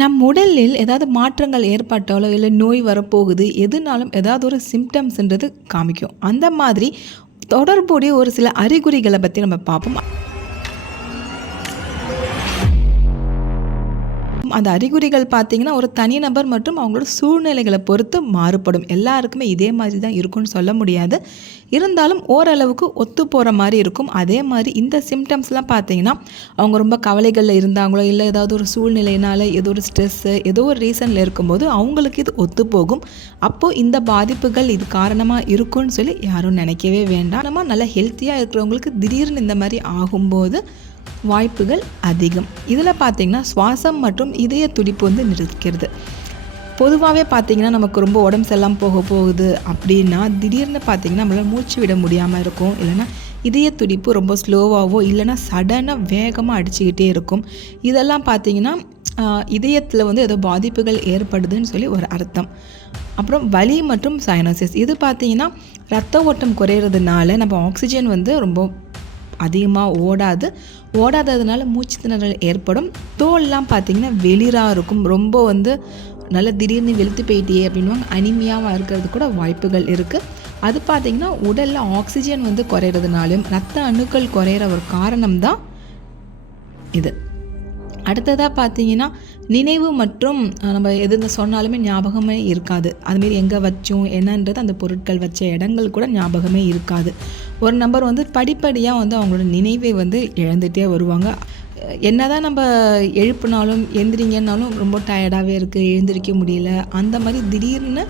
நம் உடலில் ஏதாவது மாற்றங்கள் ஏற்பட்டாலோ இல்லை நோய் வரப்போகுது எதுனாலும் ஏதாவது ஒரு சிம்டம்ஸ்ன்றது காமிக்கும். அந்த மாதிரி தொடர்புடைய ஒரு சில அறிகுறிகளை பற்றி நம்ம பார்ப்போம். அந்த அறிகுறிகள் பார்த்தீங்கன்னா ஒரு தனிநபர் மற்றும் அவங்களோட சூழ்நிலைகளை பொறுத்து மாறுபடும். எல்லாருக்குமே இதே மாதிரி தான் இருக்கும்னு சொல்ல முடியாது. இருந்தாலும் ஓரளவுக்கு ஒத்து போகிற மாதிரி இருக்கும். அதே மாதிரி இந்த சிம்டம்ஸ்லாம் பார்த்தீங்கன்னா அவங்க ரொம்ப கவலைகளில் இருந்தாங்களோ இல்லை ஏதாவது ஒரு சூழ்நிலையினால ஏதோ ஒரு ஸ்ட்ரெஸ்ஸு ஏதோ ஒரு ரீசனில் இருக்கும்போது அவங்களுக்கு இது ஒத்து போகும். அப்போது இந்த பாதிப்புகள் இது காரணமாக இருக்கும்னு சொல்லி யாரும் நினைக்கவே வேண்டாம். நம்ம நல்லா ஹெல்த்தியாக இருக்கிறவங்களுக்கு திடீர்னு இந்த மாதிரி ஆகும்போது வாய்ப்புகள் அதிகம். இதில் பார்த்திங்கன்னா சுவாசம் மற்றும் இதய துடிப்பு வந்து நிற்கிறது. பொதுவாகவே பார்த்திங்கன்னா நமக்கு ரொம்ப உடம்பு செல்லாம் போக போகுது அப்படின்னா திடீர்னு பார்த்திங்கன்னா நம்மளால் மூச்சு விட முடியாமல் இருக்கும். இல்லைன்னா இதய துடிப்பு ரொம்ப ஸ்லோவாகவோ இல்லைன்னா சடனாக வேகமாக அடிச்சுக்கிட்டே இருக்கும். இதெல்லாம் பார்த்திங்கன்னா இதயத்தில் வந்து ஏதோ பாதிப்புகள் ஏற்படுதுன்னு சொல்லி ஒரு அர்த்தம். அப்புறம் வலி மற்றும் சைனோசிஸ் இது பார்த்திங்கன்னா ரத்த ஓட்டம் குறையிறதுனால நம்ம ஆக்சிஜன் வந்து ரொம்ப அதிகமாக ஓடாது. ஓடாததுனால மூச்சு திணறல் ஏற்படும். தோல்லாம் பார்த்திங்கன்னா வெளிராக இருக்கும். ரொம்ப வந்து நல்லா திடீர்னு வெளுத்து போயிட்டே அப்படின்வாங்க அனிமையாக இருக்கிறது கூட வாய்ப்புகள் இருக்குது அது பார்த்திங்கன்னா உடலில் ஆக்சிஜன் வந்து குறையிறதுனாலும் ரத்த அணுக்கள் குறையிற ஒரு காரணம் தான் இது. அடுத்ததாக பார்த்தீங்கன்னா நினைவு மற்றும் நம்ம எது சொன்னாலுமே ஞாபகமே இருக்காது. அதுமாரி எங்கே வச்சோம் என்னன்றது அந்த பொருட்கள் வச்ச இடங்கள் கூட ஞாபகமே இருக்காது. ஒரு நம்பர் வந்து படிப்படியாக வந்து அவங்களோட நினைவை வந்து இழந்துகிட்டே வருவாங்க. என்ன தான் நம்ம எழுப்புனாலும் எந்திரிங்கன்னாலும் ரொம்ப டயர்டாகவே இருக்குது எழுந்திரிக்க முடியல அந்த மாதிரி திடீர்னு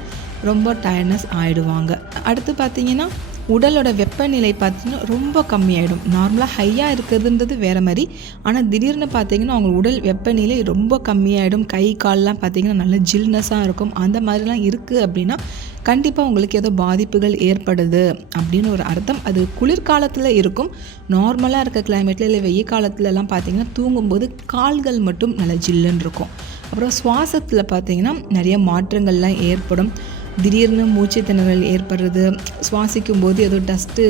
ரொம்ப டயர்ட்னஸ் ஆகிடுவாங்க அடுத்து பார்த்தீங்கன்னா உடலோட வெப்பநிலை பார்த்தீங்கன்னா ரொம்ப கம்மியாயிடும். நார்மலாக ஹையாக இருக்கிறதுன்றது வேறு மாதிரி. ஆனால் திடீர்னு பார்த்தீங்கன்னா அவங்க உடல் வெப்பநிலை ரொம்ப கம்மியாயிடும். கை கால்லாம் பார்த்தீங்கன்னா நல்ல ஜில்னஸாக இருக்கும். அந்த மாதிரிலாம் இருக்குது அப்படின்னா கண்டிப்பாக உங்களுக்கு ஏதோ பாதிப்புகள் ஏற்படுது அப்படின்னு ஒரு அர்த்தம். அது குளிர்காலத்தில் இருக்கும். நார்மலாக இருக்க கிளைமேட்டில் இல்லை வெய்ய காலத்துலலாம் பார்த்தீங்கன்னா தூங்கும்போது கால்கள் மட்டும் நல்ல ஜில்லுன்னு இருக்கும். அப்புறம் சுவாசத்தில் பார்த்தீங்கன்னா நிறைய மாற்றங்கள்லாம் ஏற்படும். திடீர்னு மூச்சு திணறல் ஏற்படுறது சுவாசிக்கும் போது ஏதோ டஸ்ட்டு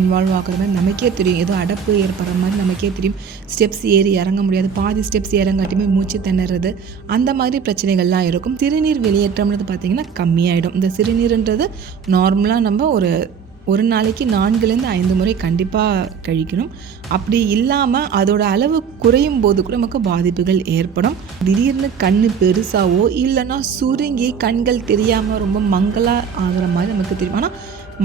இன்வால்வ் ஆகிற மாதிரி நமக்கே தெரியும். ஏதோ அடப்பு ஏற்படுற மாதிரி நமக்கே தெரியும். ஸ்டெப்ஸ் ஏறி இறங்க முடியாது. பாதி ஸ்டெப்ஸ் இறங்காட்டியுமே மூச்சு திணறது அந்த மாதிரி பிரச்சனைகள்லாம் இருக்கும். சிறுநீர் வெளியேற்றம்ன்றது பார்த்திங்கன்னா கம்மியாயிடும். இந்த சிறுநீர்ன்றது நார்மலாக நம்ம ஒரு ஒரு நாளைக்கு நான்குலேருந்து ஐந்து முறை கண்டிப்பாக கழிக்கணும். அப்படி இல்லாமல் அதோட அளவு குறையும் போது கூட நமக்கு பாதிப்புகள் ஏற்படும். திடீர்னு கண் பெருசாவோ இல்லைன்னா சுருங்கி கண்கள் தெரியாமல் ரொம்ப மங்கலாக ஆகிற மாதிரி நமக்கு தெரியும். ஆனால்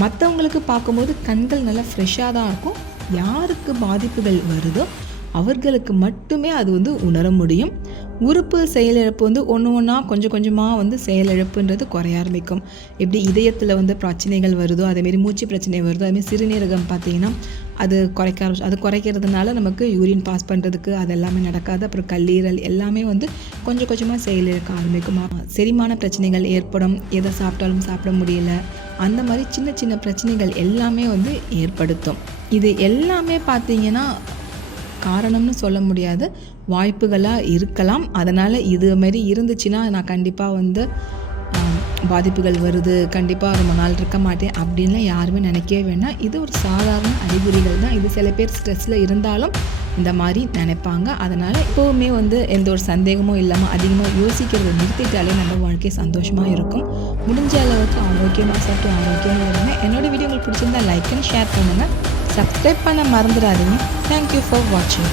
மற்றவங்களுக்கு பார்க்கும்போது கண்கள் நல்லா ஃப்ரெஷ்ஷாக தான் இருக்கும். யாருக்கு பாதிப்புகள் வருதோ அவர்களுக்கு மட்டுமே அது வந்து உணர முடியும். உறுப்பு செயலிழப்பு வந்து ஒன்று ஒன்றா கொஞ்சம் கொஞ்சமாக வந்து செயலிழப்புன்றது குறைய ஆரம்பிக்கும். எப்படி இதயத்தில் வந்து பிரச்சனைகள் வருதோ அதேமாரி மூச்சு பிரச்சனை வருதோ அதேமாரி சிறுநீரகம் பார்த்திங்கன்னா அது குறைக்க ஆரம்பிச்சு அது குறைக்கிறதுனால நமக்கு யூரின் பாஸ் பண்ணுறதுக்கு அது எல்லாமே நடக்காது. அப்புறம் கல்லீரல் எல்லாமே வந்து கொஞ்சம் கொஞ்சமாக செயலிழக்க ஆரம்பிக்கும். செரிமான பிரச்சனைகள் ஏற்படும். எதை சாப்பிட்டாலும் சாப்பிட முடியல. அந்த மாதிரி சின்ன சின்ன பிரச்சனைகள் எல்லாமே வந்து ஏற்படுத்தும். இது எல்லாமே பார்த்திங்கன்னா காரணம்னு சொல்ல முடியாது. வாய்ப்புகளாக இருக்கலாம். அதனால் இது மாதிரி இருந்துச்சுன்னா நான் கண்டிப்பாக வந்து பாதிப்புகள் வருது. கண்டிப்பாக ரொம்ப நாள் இருக்க மாட்டேன் அப்படின்லாம் யாருமே நினைக்கவே வேணாம். இது ஒரு சாதாரண அறிகுறிகள் தான். இது சில பேர் ஸ்ட்ரெஸ்ஸில் இருந்தாலும் இந்த மாதிரி நினைப்பாங்க. அதனால் எப்போவுமே வந்து எந்த ஒரு சந்தேகமும் இல்லாமல் அதிகமாக யோசிக்கிறத நிறுத்திட்டாலே நம்ம வாழ்க்கை சந்தோஷமாக இருக்கும். முடிஞ்ச அளவுக்கு ஆரோக்கியமாக சாப்பிட்டு ஆரோக்கியமாக இருங்க. என்னோடய வீடியோ உங்களுக்கு பிடிச்சிருந்தா லைக் அண்ட் ஷேர் பண்ணுங்கள் சப்ஸ்கிரைப் பண்ண மறந்துடாதீங்க. தேங்க்யூ ஃபார் வாட்சிங்